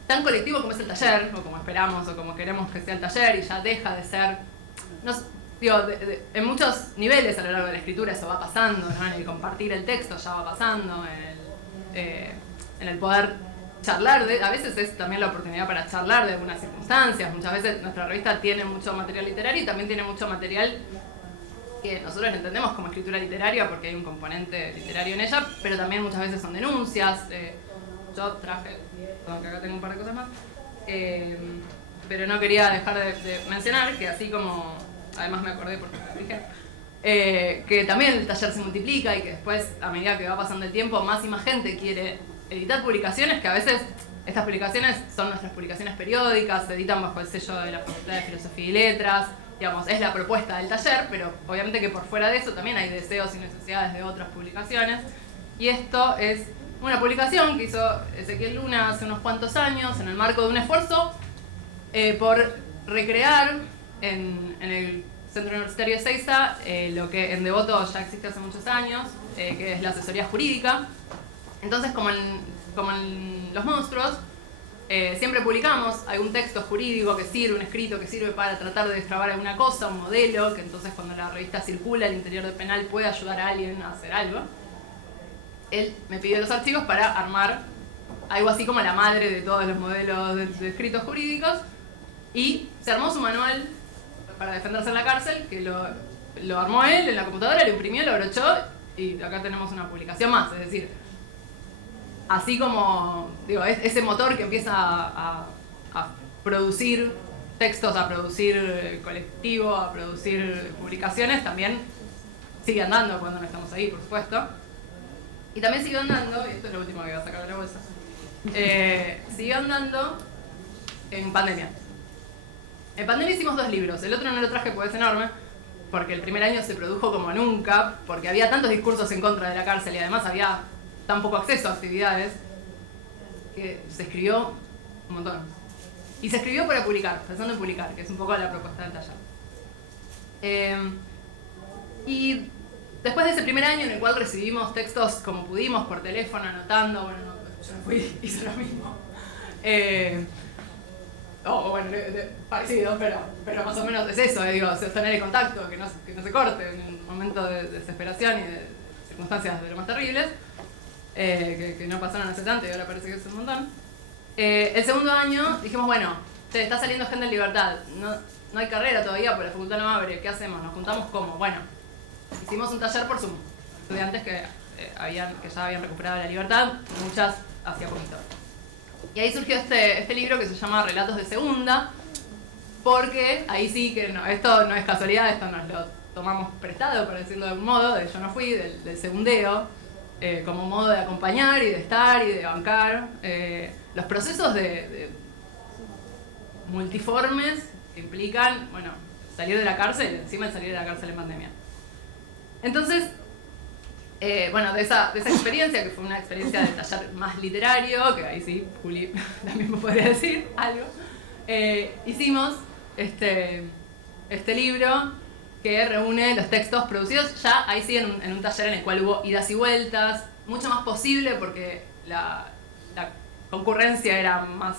tan colectivo como es el taller, o como esperamos, o como queremos que sea el taller, y ya deja de ser... en muchos niveles a lo largo de la escritura eso va pasando, ¿no? En el compartir el texto ya va pasando, en el poder charlar, a veces es también la oportunidad para charlar de algunas circunstancias. Muchas veces nuestra revista tiene mucho material literario y también tiene mucho material que nosotros entendemos como escritura literaria porque hay un componente literario en ella, pero también muchas veces son denuncias. Yo traje, que acá tengo un par de cosas más, pero no quería dejar de mencionar que así como, además me acordé porque lo dije, que también el taller se multiplica y que después, a medida que va pasando el tiempo, más y más gente quiere editar publicaciones, que a veces estas publicaciones son nuestras publicaciones periódicas, se editan bajo el sello de la Facultad de Filosofía y Letras, digamos, es la propuesta del taller, pero obviamente que por fuera de eso también hay deseos y necesidades de otras publicaciones. Y esto es una publicación que hizo Ezequiel Luna hace unos cuantos años en el marco de un esfuerzo por recrear en el Centro Universitario de Ezeiza lo que en Devoto ya existe hace muchos años, que es la asesoría jurídica. Entonces, como en Los Monstruos, siempre publicamos algún texto jurídico que sirve, un escrito que sirve para tratar de destrabar alguna cosa, un modelo, que entonces cuando la revista circula al interior del penal puede ayudar a alguien a hacer algo. Él me pidió los archivos para armar algo así como la madre de todos los modelos de escritos jurídicos, y se armó su manual para defenderse en la cárcel, que lo armó él en la computadora, lo imprimió, lo abrochó, y acá tenemos una publicación más. Es decir, así como ese motor que empieza a producir textos, a producir colectivo, a producir publicaciones, también sigue andando cuando no estamos ahí, por supuesto. Y también siguió andando, y esto es lo último que voy a sacar de la bolsa, siguió andando en pandemia. En pandemia hicimos 2 libros, el otro no lo traje porque es enorme, porque el primer año se produjo como nunca, porque había tantos discursos en contra de la cárcel y además había tan poco acceso a actividades, que se escribió un montón. Y se escribió para publicar, pensando en publicar, que es un poco la propuesta del taller. Y después de ese primer año en el cual recibimos textos como pudimos, por teléfono, anotando, bueno, yo no fui, hice lo mismo. Parecido, pero más o menos es eso, sostener el contacto, que no se corte en un momento de desesperación y de circunstancias de lo más terribles. Que no pasaron hace tanto y ahora parece que es un montón. El segundo año dijimos, bueno, está saliendo gente en libertad, no hay carrera todavía, porque la facultad no abre, ¿qué hacemos? ¿Nos juntamos cómo? Bueno, hicimos un taller por Zoom, estudiantes que ya habían recuperado la libertad, muchas hacía poquito. Y ahí surgió este libro que se llama Relatos de Segunda, porque ahí sí que esto no es casualidad, esto nos lo tomamos prestado, por decirlo de algún modo, de yo no fui, del segundeo, como modo de acompañar y de estar y de bancar los procesos de multiformes que implican, bueno, salir de la cárcel y encima de salir de la cárcel en pandemia. Entonces, bueno, de esa experiencia, que fue una experiencia de taller más literario, que ahí sí, Juli también me podría decir algo, hicimos este libro que reúne los textos producidos ya ahí sí en un taller en el cual hubo idas y vueltas, mucho más posible porque la concurrencia era más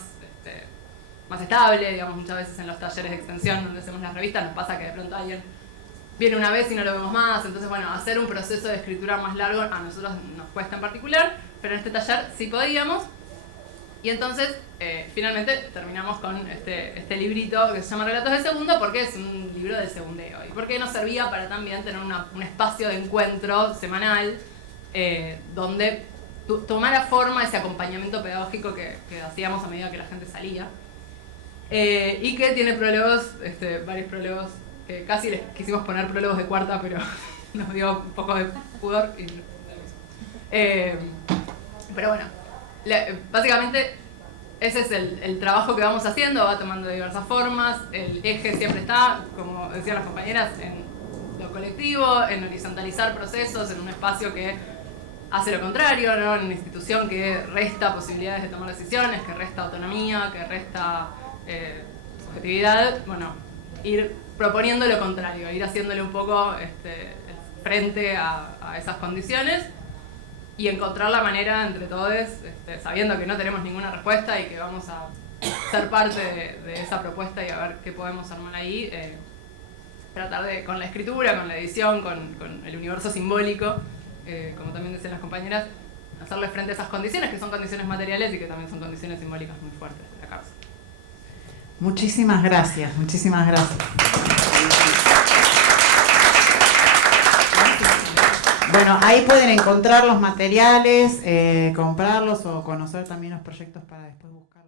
estable, digamos, muchas veces en los talleres de extensión donde hacemos las revistas nos pasa que de pronto alguien viene una vez y no lo vemos más, entonces bueno, hacer un proceso de escritura más largo a nosotros nos cuesta en particular, pero en este taller sí podíamos. Y entonces, finalmente, terminamos con este librito que se llama Relatos de Segundo, porque es un libro de segundeo. Y porque nos servía para también tener un espacio de encuentro semanal donde tomara forma ese acompañamiento pedagógico que hacíamos a medida que la gente salía. Y que tiene prólogos, varios prólogos, que casi les quisimos poner prólogos de cuarta, pero nos dio un poco de pudor. Pero bueno, básicamente ese es el trabajo que vamos haciendo, va tomando diversas formas. El eje siempre está, como decían las compañeras, en lo colectivo, en horizontalizar procesos, en un espacio que hace lo contrario, ¿no? En una institución que resta posibilidades de tomar decisiones, que resta autonomía, que resta subjetividad. Bueno, ir proponiendo lo contrario, ir haciéndole un poco frente a esas condiciones y encontrar la manera entre todos, sabiendo que no tenemos ninguna respuesta y que vamos a ser parte de esa propuesta y a ver qué podemos armar ahí, tratar de, con la escritura, con la edición, con el universo simbólico, como también decían las compañeras, hacerle frente a esas condiciones, que son condiciones materiales y que también son condiciones simbólicas muy fuertes de la causa. Muchísimas gracias, muchísimas gracias. Bueno, ahí pueden encontrar los materiales, comprarlos o conocer también los proyectos para después buscar.